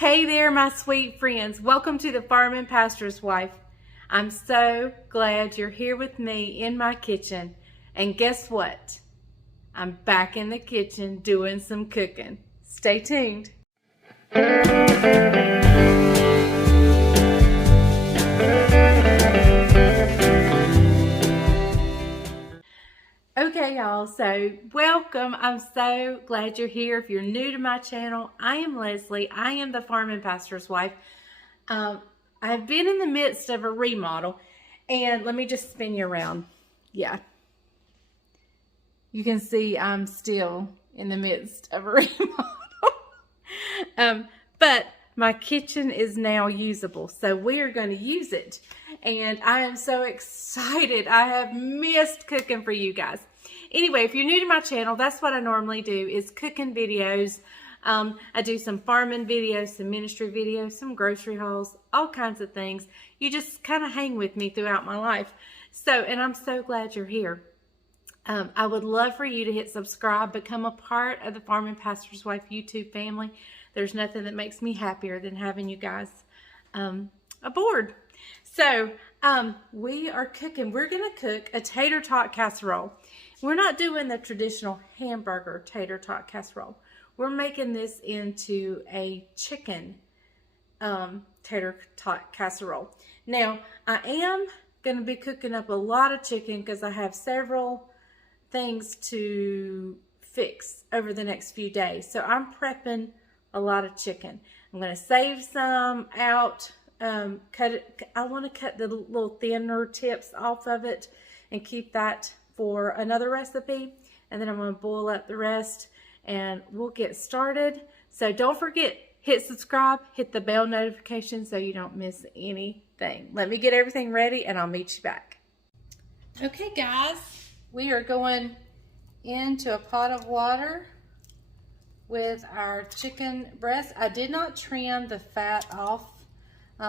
Hey there, my sweet friends. Welcome to the Farm and Pastor's Wife. I'm so glad you're here with me in my kitchen. And guess what? I'm back in the kitchen doing some cooking. Stay tuned. Okay, y'all, so welcome. I'm so glad you're here. If you're new to my channel, I am Leslie. I am the Farm and Pastor's Wife. I've been in the midst of a remodel, and let me just spin you around. Yeah. You can see I'm still in the midst of a remodel. But my kitchen is now usable, so we are going to use it. And I am so excited. I have missed cooking for you guys. Anyway, if you're new to my channel, that's what I normally do, is cooking videos. I do some farming videos, some ministry videos, some grocery hauls, all kinds of things. You just kind of hang with me throughout my life. And I'm so glad you're here. I would love for you to hit subscribe, become a part of the Farm and Pastor's Wife YouTube family. There's nothing that makes me happier than having you guys aboard. So we are cooking. We're going to cook a tater tot casserole. We're not doing the traditional hamburger tater tot casserole. We're making this into a chicken tater tot casserole. Now, I am going to be cooking up a lot of chicken because I have several things to fix over the next few days. So I'm prepping a lot of chicken. I'm going to save some out. Cut it. I want to cut the little thinner tips off of it and keep that for another recipe. And then I'm going to boil up the rest and we'll get started. So don't forget, hit subscribe, hit the bell notification so you don't miss anything. Let me get everything ready and I'll meet you back. Okay guys, we are going into a pot of water with our chicken breast. I did not trim the fat off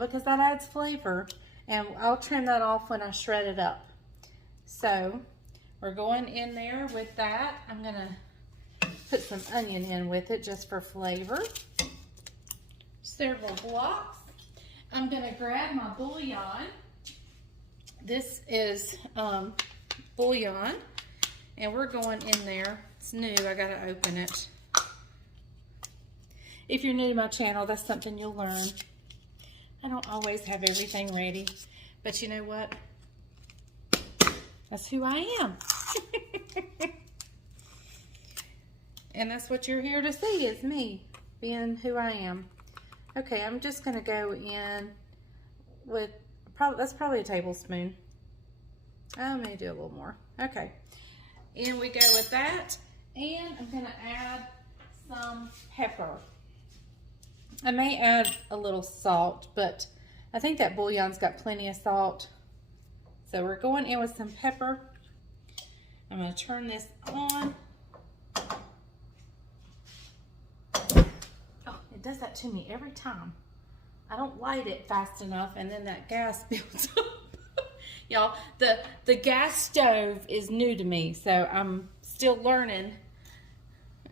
because that adds flavor, and I'll trim that off when I shred it up. So we're going in there with that. I'm gonna put some onion in with it just for flavor. Several blocks. I'm gonna grab my bouillon. This is bouillon, and we're going in there. It's new, I gotta open it. If you're new to my channel, that's something you'll learn. I don't always have everything ready, but you know what? That's who I am. And that's what you're here to see, is me being who I am. Okay, I'm just gonna go in with, that's probably a tablespoon. I may do a little more. Okay, in we go with that. And I'm gonna add some pepper. I may add a little salt, but I think that bouillon's got plenty of salt. So we're going in with some pepper. I'm going to turn this on. Oh, it does that to me every time. I don't light it fast enough and then that gas builds up. Y'all, the gas stove is new to me, so I'm still learning.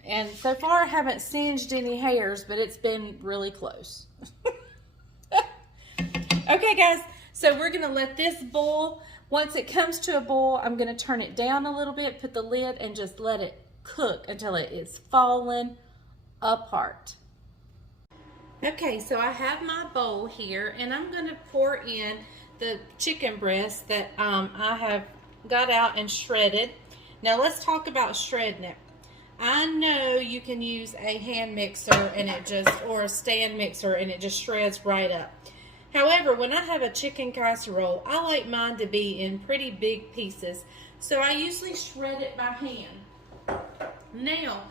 And so far I haven't singed any hairs, but it's been really close. Okay guys, so we're gonna let this boil. Once it comes to a boil, I'm gonna turn it down a little bit, put the lid, and just let it cook until it is falling apart. Okay, so I have my bowl here, and I'm gonna pour in the chicken breast that I have got out and shredded. Now let's talk about shredding it. I know you can use a hand mixer and or a stand mixer and it just shreds right up. However, when I have a chicken casserole, I like mine to be in pretty big pieces. So I usually shred it by hand. Now,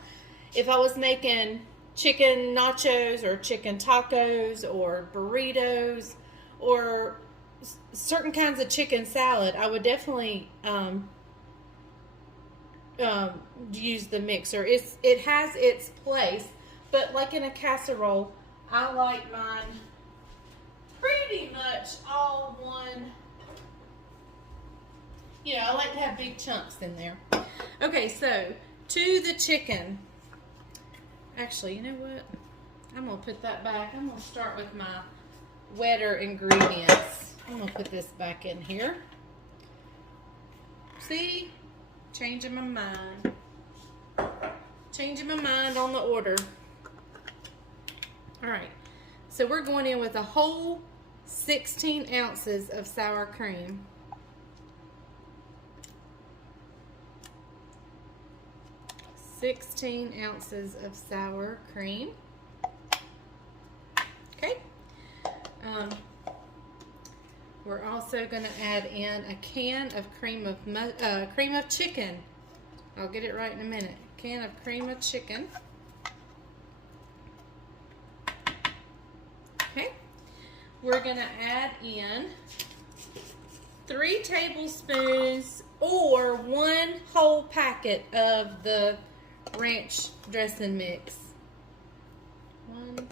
if I was making chicken nachos or chicken tacos or burritos or certain kinds of chicken salad, I would definitely use the mixer. It has its place, but like in a casserole, I like mine pretty much all one. You know, I like to have big chunks in there. Okay, so to the chicken. Actually, you know what? I'm gonna put that back. I'm gonna start with my wetter ingredients. I'm gonna put this back in here. See? Changing my mind. Changing my mind on the order. All right. So we're going in with a whole 16 ounces of sour cream. (16 ounces of sour cream). Okay. We're also going to add in a can of cream of chicken. I'll get it right in a minute. Can of cream of chicken. Okay. We're going to add in 3 tablespoons or 1 whole packet of the ranch dressing mix. 1,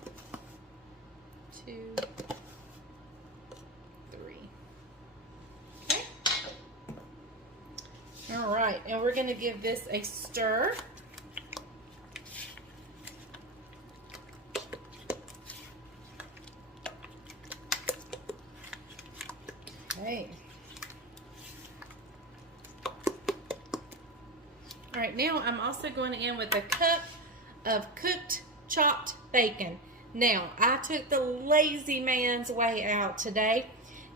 2, 3. Okay. All right, and we're going to give this a stir. Okay. All right, now I'm also going in with a cup of cooked chopped bacon. Now, I took the lazy man's way out today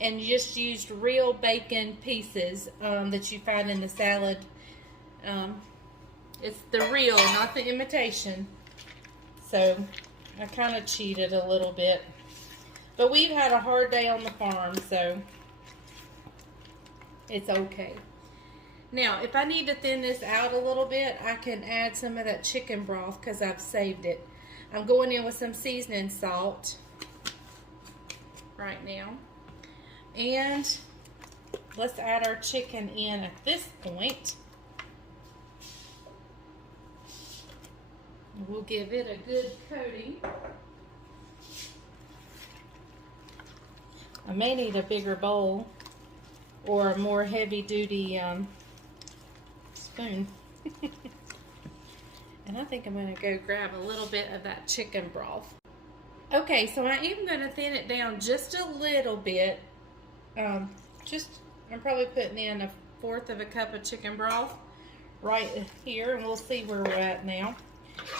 and just used real bacon pieces that you find in the salad. It's the real, not the imitation. So, I kind of cheated a little bit. But we've had a hard day on the farm, so it's okay. Now, if I need to thin this out a little bit, I can add some of that chicken broth because I've saved it. I'm going in with some seasoning salt right now. And let's add our chicken in at this point. We'll give it a good coating. I may need a bigger bowl or a more heavy-duty spoon. And I think I'm going to go grab a little bit of that chicken broth. Okay, so I am going to thin it down just a little bit. I'm probably putting in 1/4 of a cup of chicken broth right here, and we'll see where we're at now.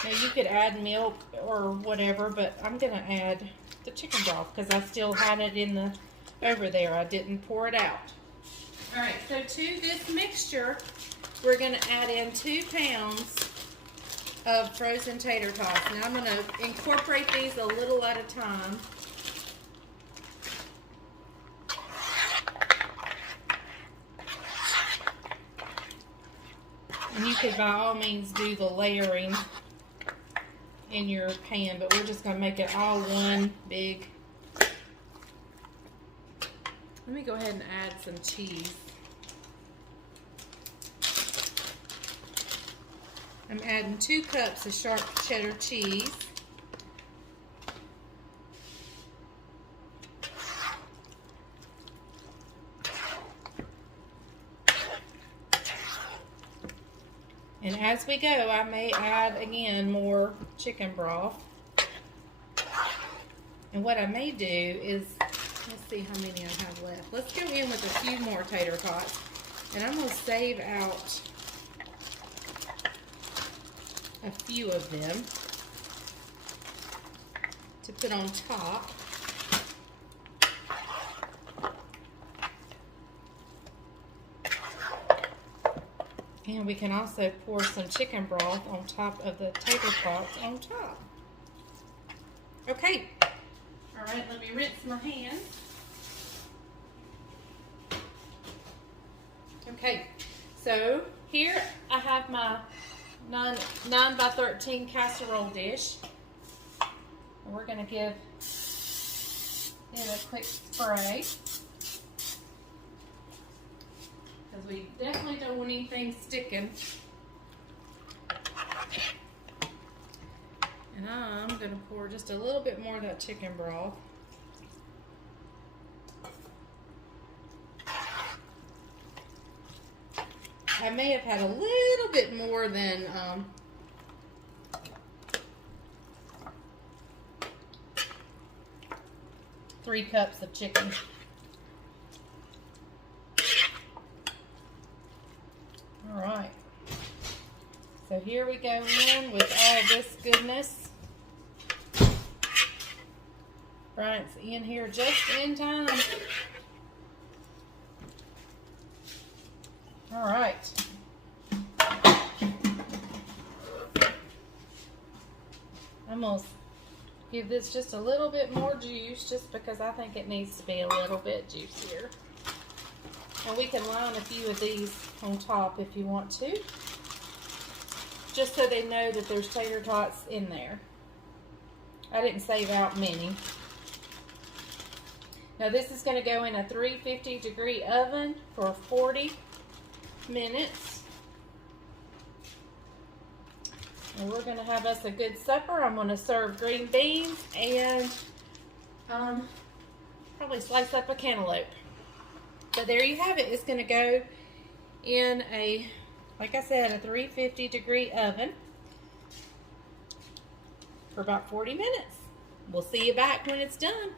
Now you could add milk or whatever, but I'm going to add the chicken broth because I still had it over there. I didn't pour it out. All right, so to this mixture, we're going to add in 2 pounds of frozen tater tots. Now I'm going to incorporate these a little at a time. And you could by all means do the layering in your pan, but we're just going to make it all one big. Let me go ahead and add some cheese. I'm adding 2 cups of sharp cheddar cheese. And as we go, I may add again more chicken broth. And what I may do is, let's see how many I have left. Let's go in with a few more tater tots. And I'm going to save out a few of them to put on top. And we can also pour some chicken broth on top of the tater tots on top. Okay. All right, let me rinse my hands. Okay, so here I have my 9 by 13 casserole dish. And we're going to give it a quick spray. Because we definitely don't want anything sticking. And I'm going to pour just a little bit more of that chicken broth. I may have had a little bit more than 3 cups of chicken. All right. So here we go in with all this goodness. Bryant's in here just in time. All right. I'm going to give this just a little bit more juice just because I think it needs to be a little bit juicier. And we can line a few of these on top if you want to. Just so they know that there's tater tots in there. I didn't save out many. Now this is going to go in a 350-degree oven for 40 minutes. And we're going to have us a good supper. I'm going to serve green beans and probably slice up a cantaloupe. So there you have it. It's going to go in a, like I said, a 350-degree oven for about 40 minutes. We'll see you back when it's done.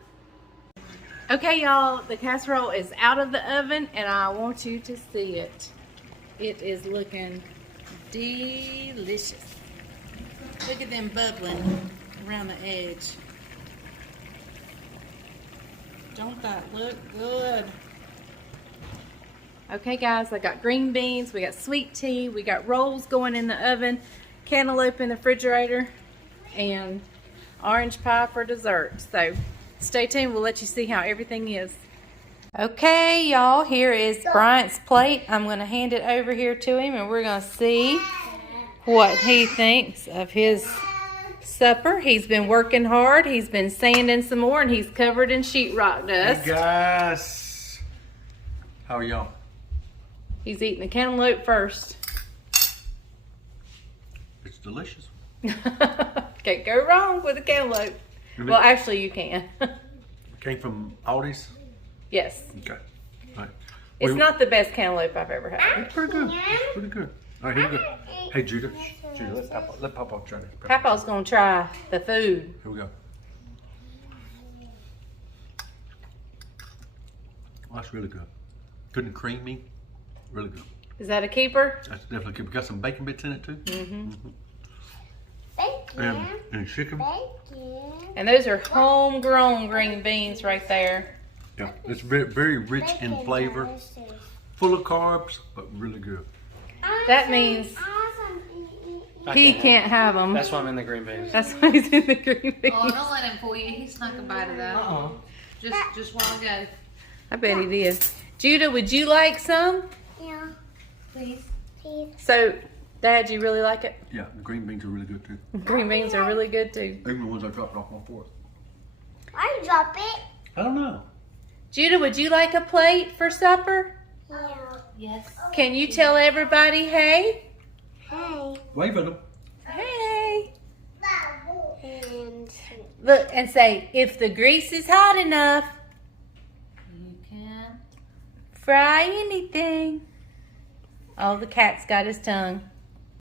Okay, y'all, the casserole is out of the oven and I want you to see it. It is looking delicious. Look at them bubbling around the edge. Don't that look good? Okay guys, I got green beans, we got sweet tea, we got rolls going in the oven, cantaloupe in the refrigerator, and orange pie for dessert. So stay tuned, we'll let you see how everything is. Okay y'all, here is Bryant's plate. I'm going to hand it over here to him and we're going to see what he thinks of his supper. He's been working hard, he's been sanding some more, and he's covered in sheetrock dust. Hey guys, how are y'all? He's eating the cantaloupe first. It's delicious. Can't go wrong with a cantaloupe. Well, actually you can. Came from Aldi's? Yes. Okay. All right. It's not the best cantaloupe I've ever had. It's pretty good. It's pretty good. All right, here we go. Hey, Judah. Judah, let Papa try this. Papa's going to try the food. Here we go. Oh, that's really good. Good and creamy. Really good. Is that a keeper? That's definitely good. We got some bacon bits in it, too. Mm-hmm. And chicken. And those are homegrown green beans right there. Yeah, it's very, very rich in flavor. Full of carbs, but really good. That means he can't have them. That's why I'm in the green beans. That's why he's in the green beans. Oh, don't let him fool you. He snuck a bite of that. Just a while ago. I bet he did. Judah, would you like some? Yeah. Please. So, Dad, you really like it? Yeah, the green beans are really good, too. Green beans are really good, too. Even the ones I dropped off on fourth. I drop it. I don't know. Judah, would you like a plate for supper? Yeah. Yes. Can you tell everybody, hey? Hey. Wave at them. Hey. And Look, and say, if the grease is hot enough, You can. fry anything. Oh, the cat's got his tongue.